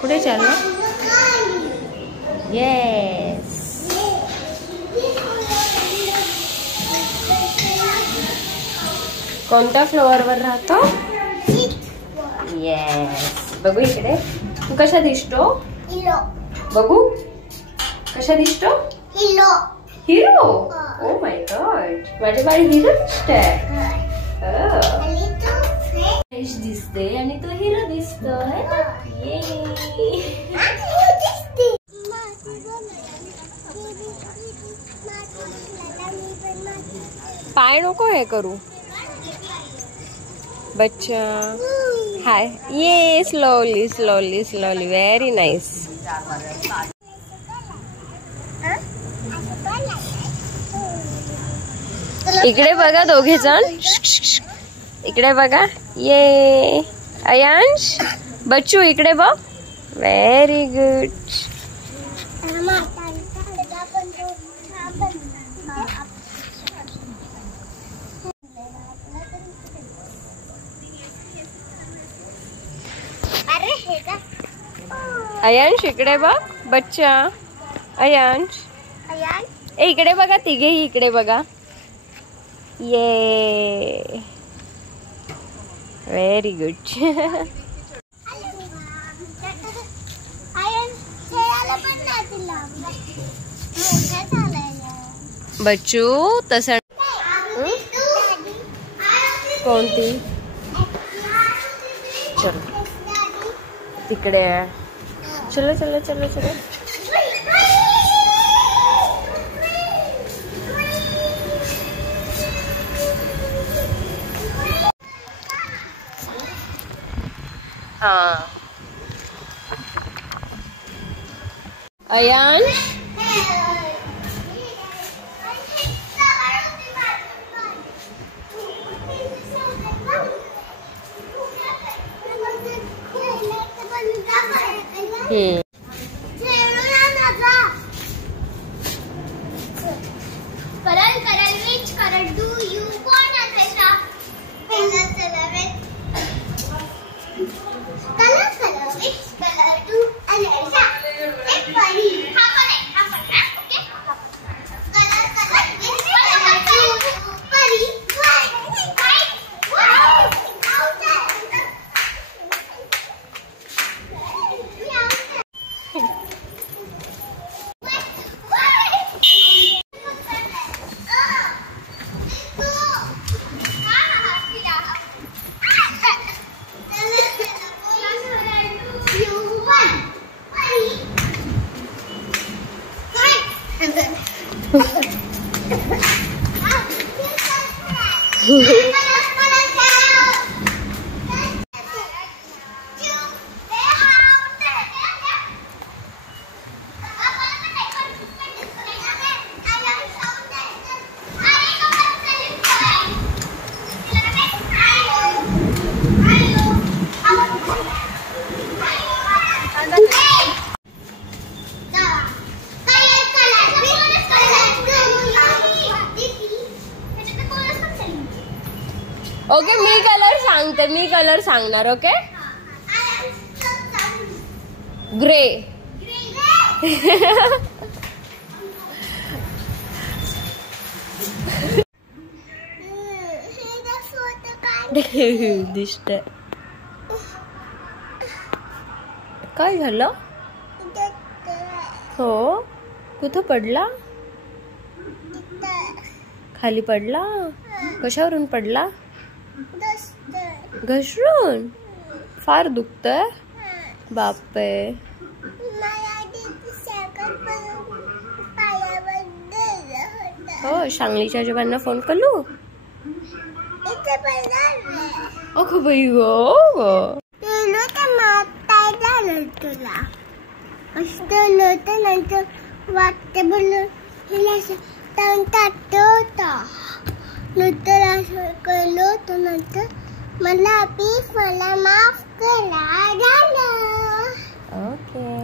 कुठे चाललो? येस. कोणत्या फ्लोअरवर राहतो? येस. बघू इकडे. तू कशा दिसतो? बघू कशा दिसतो? हिरो. ओ माय गॉड, माझी बाई हिरो दिसते. फ्रेश दिसते आणि तो हिरो दिसतोय. पाय नको हे करू बच्चा. हाय. ये slowly slowly slowly. Very nice. इकडे बघा दोघे जण. इकडे बघा. ये अयांश, बच्चू इकडे बघ. Very good. अयांश इकडे बघ. बच्चा अयांश. इकडे बघा. तिघेही इकडे बघा. ये व्हेरी गुड. बच्चू तसं कोणती? चलो तिकडे. चलो चलो चलो चलो. हाँ. अयांश ओके. मी कलर सांगते. मी कलर सांगणार. ओके. ग्रे. दिसत. काय झालं? हो. कुठं पडला? खाली पडला. कशावरून पडला? घसरून. फार दुखतंय. बापरे. हो. सांगलीच्या आजोबांना फोन करू. अगं बाई गो. तुला नंतर वाटते बोलून नंतर असं कळलं होतं. नंतर मला माफ करा. ओके.